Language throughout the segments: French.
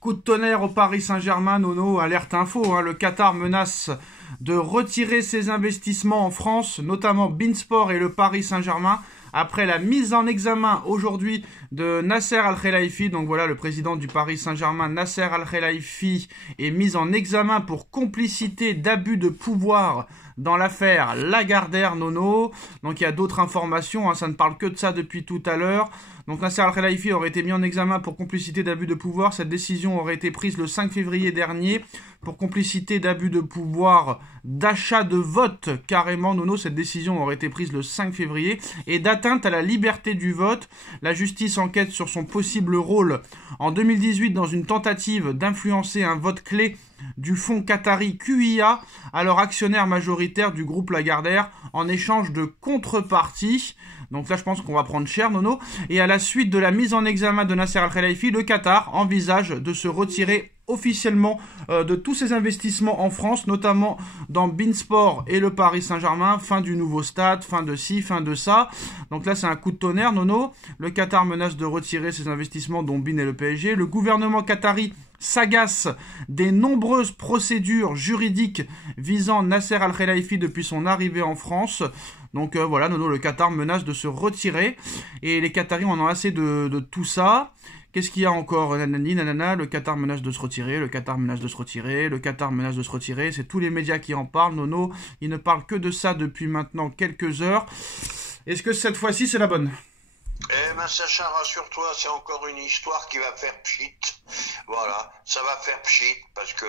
Coup de tonnerre au Paris Saint-Germain, Nono, alerte info, hein, le Qatar menace de retirer ses investissements en France, notamment Beansport et le Paris Saint-Germain, après la mise en examen aujourd'hui de Nasser Al-Khelaifi. Donc voilà, le président du Paris Saint-Germain, Nasser Al-Khelaifi, est mis en examen pour complicité d'abus de pouvoir dans l'affaire Lagardère, Nono. Donc il y a d'autres informations, hein, ça ne parle que de ça depuis tout à l'heure. Donc Nasser Al-Khelaifi aurait été mis en examen pour complicité d'abus de pouvoir. Cette décision aurait été prise le 5 février dernier pour complicité d'abus de pouvoir d'achat de vote. Carrément, Nono, cette décision aurait été prise le 5 février. Et d'atteinte à la liberté du vote. La justice enquête sur son possible rôle en 2018 dans une tentative d'influencer un vote clé du fonds qatari QIA, alors actionnaire majoritaire du groupe Lagardère, en échange de contrepartie. Donc là, je pense qu'on va prendre cher, Nono. Et à la suite de la mise en examen de Nasser Al-Khelaifi, le Qatar envisage de se retirer officiellement de tous ses investissements en France, notamment dans Beansport et le Paris Saint-Germain. Fin du nouveau stade, fin de ci, fin de ça. Donc là, c'est un coup de tonnerre, Nono. Le Qatar menace de retirer ses investissements, dont Bein et le PSG. Le gouvernement qatari s'agace des nombreuses procédures juridiques visant Nasser Al-Khelaifi depuis son arrivée en France. Donc voilà, Nono, le Qatar menace de se retirer. Et les Qataris en ont assez de tout ça. Qu'est-ce qu'il y a encore? Nanani, nanana, le Qatar menace de se retirer, le Qatar menace de se retirer, le Qatar menace de se retirer. C'est tous les médias qui en parlent, Nono. Ils ne parlent que de ça depuis maintenant quelques heures. Est-ce que cette fois-ci, c'est la bonne? Eh ben Sacha, rassure-toi, c'est encore une histoire qui va faire pchit. Voilà, ça va faire pchit parce que,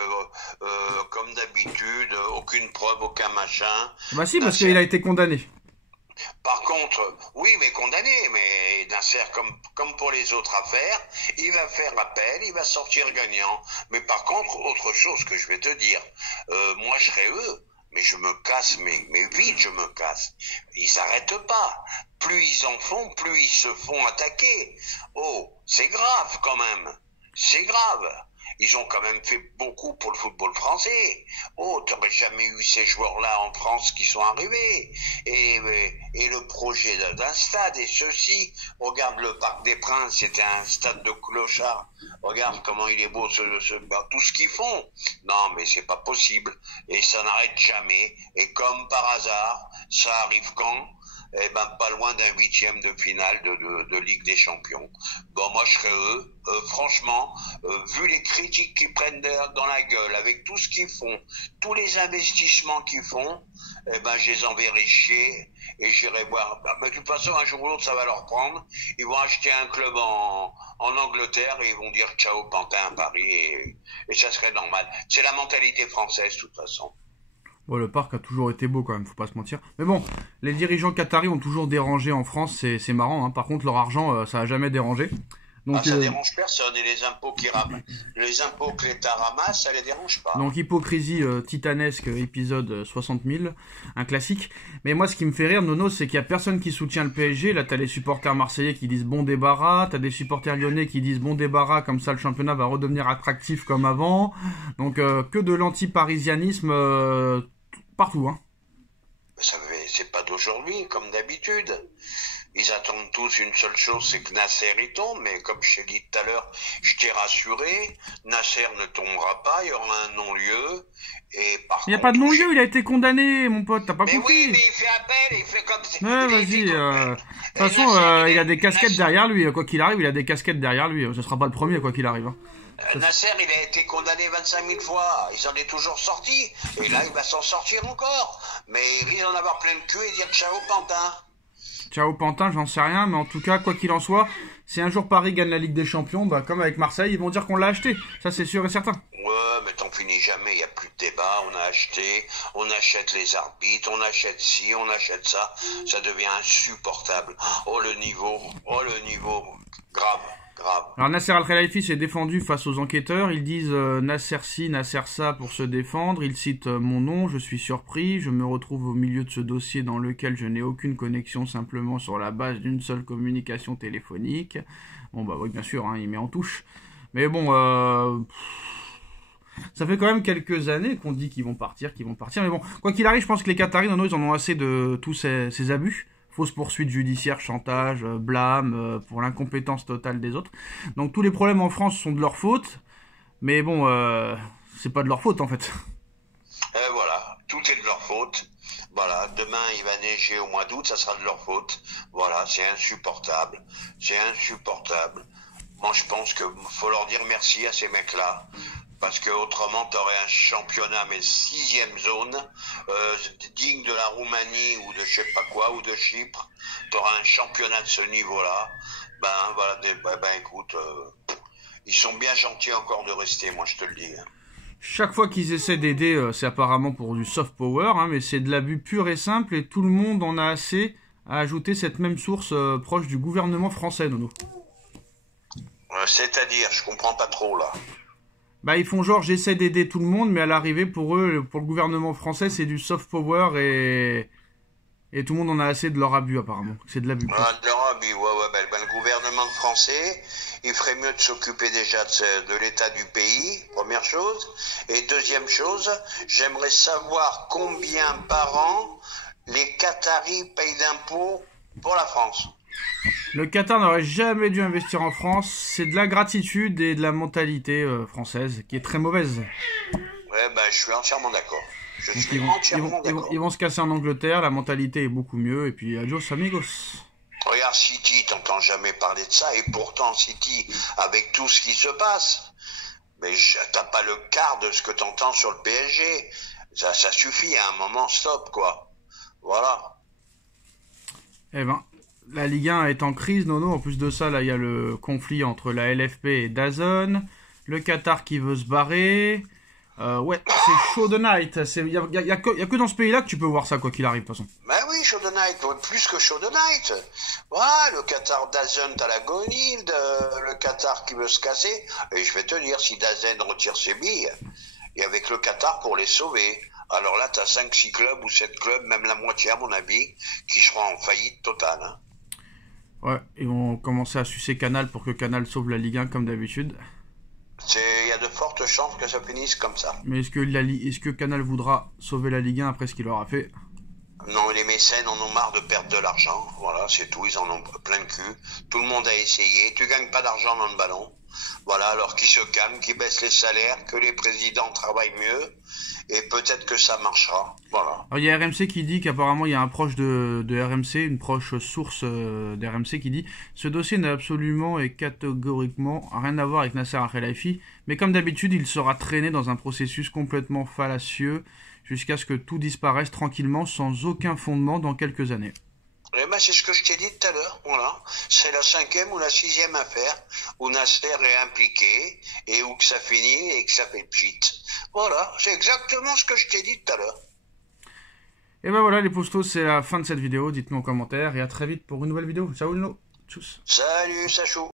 comme d'habitude, aucune preuve, aucun machin. Bah si, parce qu'il a été condamné. Par contre, oui, mais condamné, mais Nasser, comme pour les autres affaires, il va faire appel, il va sortir gagnant. Mais par contre, autre chose que je vais te dire, moi je serais eux, mais je me casse, mais vite je me casse. Ils s'arrêtent pas. Plus ils en font, plus ils se font attaquer. Oh, c'est grave quand même. C'est grave. Ils ont quand même fait beaucoup pour le football français. Oh, t'aurais jamais eu ces joueurs-là en France qui sont arrivés. Et le projet d'un stade, et ceci. Regarde le Parc des Princes, c'était un stade de clochards. Regarde comment il est beau, tout ce qu'ils font. Non, mais c'est pas possible. Et ça n'arrête jamais. Et comme par hasard, ça arrive quand? Eh ben, pas loin d'un 8e de finale de Ligue des Champions. Bon, moi, je serais eux. Franchement, vu les critiques qu'ils prennent dans la gueule, avec tout ce qu'ils font, tous les investissements qu'ils font, eh ben, je les enverrai chier et j'irai voir. Mais de toute façon, un jour ou l'autre, ça va leur prendre. Ils vont acheter un club en Angleterre et ils vont dire ciao Pantin à Paris et ça serait normal. C'est la mentalité française, de toute façon. Bon, le parc a toujours été beau quand même, faut pas se mentir. Mais bon, les dirigeants qataris ont toujours dérangé en France, c'est marrant. Hein. Par contre, leur argent, ça a jamais dérangé. Donc, ça dérange personne et les impôts les impôts que l'État ramasse, ça les dérange pas. Donc hypocrisie titanesque, épisode 60 000, un classique. Mais moi, ce qui me fait rire, Nono, c'est qu'il y a personne qui soutient le PSG. Là, t'as les supporters marseillais qui disent bon débarras, t'as des supporters lyonnais qui disent bon débarras, comme ça le championnat va redevenir attractif comme avant. Donc que de l'anti-parisianisme partout, hein. C'est pas d'aujourd'hui, comme d'habitude. Ils attendent tous une seule chose, c'est que Nasser y tombe, mais comme je t'ai dit tout à l'heure, je t'ai rassuré, Nasser ne tombera pas, il y aura un non-lieu, et par il n'y a pas de non-lieu, il a été condamné, mon pote, t'as pas compris. Oui, mais il fait appel, il fait comme... Ouais, vas-y, de toute façon, il a des casquettes derrière lui, quoi qu'il arrive, il a des casquettes derrière lui, ce sera pas le premier, quoi qu'il arrive, hein. Nasser, il a été condamné 25 000 fois, il s'en est toujours sorti, et là, il va s'en sortir encore, mais il risque d'en avoir plein le cul et dire ciao Pantin. Ciao Pantin, j'en sais rien, mais en tout cas, quoi qu'il en soit, si un jour Paris gagne la Ligue des Champions, bah comme avec Marseille, ils vont dire qu'on l'a acheté. Ça, c'est sûr et certain. Ouais, mais t'en finis jamais, il n'y a plus de débat, on a acheté, on achète les arbitres, on achète ci, on achète ça, ça devient insupportable. Oh le niveau, grave. Alors Nasser Al-Khelaifi s'est défendu face aux enquêteurs. Ils disent Nasser ci, Nasser ça pour se défendre. Ils citent mon nom, je suis surpris. Je me retrouve au milieu de ce dossier dans lequel je n'ai aucune connexion, simplement sur la base d'une seule communication téléphonique. Bon bah oui, bien sûr, hein, il met en touche. Mais bon, ça fait quand même quelques années qu'on dit qu'ils vont partir. Mais bon, quoi qu'il arrive, je pense que les Qataris, non, ils en ont assez de tous ces abus. Fausse poursuite judiciaire, chantage, blâme, pour l'incompétence totale des autres. Donc tous les problèmes en France sont de leur faute. Mais bon, c'est pas de leur faute en fait. Voilà, tout est de leur faute. Voilà, demain il va neiger au mois d'août, ça sera de leur faute. Voilà, c'est insupportable. C'est insupportable. Moi, je pense qu'il faut leur dire merci à ces mecs-là. Parce que autrement, t'aurais un championnat, mais 6e zone, digne de la Roumanie ou de je sais pas quoi, ou de Chypre. T'auras un championnat de ce niveau-là. Ben voilà, écoute, ils sont bien gentils encore de rester, moi je te le dis. Chaque fois qu'ils essaient d'aider, c'est apparemment pour du soft power, hein, mais c'est de l'abus pur et simple et tout le monde en a assez à ajouter cette même source proche du gouvernement français, Nono. C'est-à-dire, je comprends pas trop là. Bah ils font genre j'essaie d'aider tout le monde, mais à l'arrivée pour eux, pour le gouvernement français, c'est du soft power et tout le monde en a assez de leur abus apparemment. C'est de l'abus. Ah, de leur abus, ouais, le gouvernement français, il ferait mieux de s'occuper déjà de l'état du pays, première chose. Et deuxième chose, j'aimerais savoir combien par an les Qataris payent d'impôts pour la France. Le Qatar n'aurait jamais dû investir en France. C'est de la gratitude et de la mentalité française qui est très mauvaise. Ouais, je suis entièrement d'accord. Ils vont se casser en Angleterre. La mentalité est beaucoup mieux. Et puis adios amigos. Regarde City, t'entends jamais parler de ça. Et pourtant City, avec tout ce qui se passe, mais t'as pas le quart de ce que t'entends sur le PSG. Ça suffit à un moment, stop quoi. Voilà. Eh ben. La Ligue 1 est en crise, Nono. En plus de ça, là, il y a le conflit entre la LFP et DAZN. Le Qatar qui veut se barrer. Ouais, c'est Show the Night. Il y a que dans ce pays-là que tu peux voir ça, quoi qu'il arrive, de toute façon. Ben oui, Show the Night, plus que Show the Night. Voilà, le Qatar, DAZN, t'as l'agonie, le Qatar qui veut se casser. Et je vais te dire, si DAZN retire ses billes, et avec le Qatar pour les sauver. Alors là, t'as 5-6 clubs ou 7 clubs, même la moitié à mon avis, qui seront en faillite totale. Hein. Ouais, ils vont commencer à sucer Canal pour que Canal sauve la Ligue 1 comme d'habitude. Il y a de fortes chances que ça finisse comme ça. Mais est-ce que Canal voudra sauver la Ligue 1 après ce qu'il aura fait? Non, les mécènes en ont marre de perdre de l'argent. Voilà, c'est tout, ils en ont plein le cul. Tout le monde a essayé. Tu gagnes pas d'argent dans le ballon. Voilà, alors qu'ils se calment, qu'ils baissent les salaires, que les présidents travaillent mieux. Et peut-être que ça marchera. Voilà. Alors, il y a RMC qui dit qu'apparemment il y a un proche de RMC, une proche source d'RMC qui dit « Ce dossier n'a absolument et catégoriquement rien à voir avec Nasser Al-Khelaifi, mais comme d'habitude, il sera traîné dans un processus complètement fallacieux jusqu'à ce que tout disparaisse tranquillement sans aucun fondement dans quelques années. » C'est ce que je t'ai dit tout à l'heure, voilà. C'est la 5e ou la 6e affaire où Nasser est impliqué et où que ça finit et que ça fait pchit. Voilà, c'est exactement ce que je t'ai dit tout à l'heure. Et ben voilà les postos, c'est la fin de cette vidéo. Dites-nous en commentaire et à très vite pour une nouvelle vidéo. Ciao, no. Tchuss. Salut, Sachou.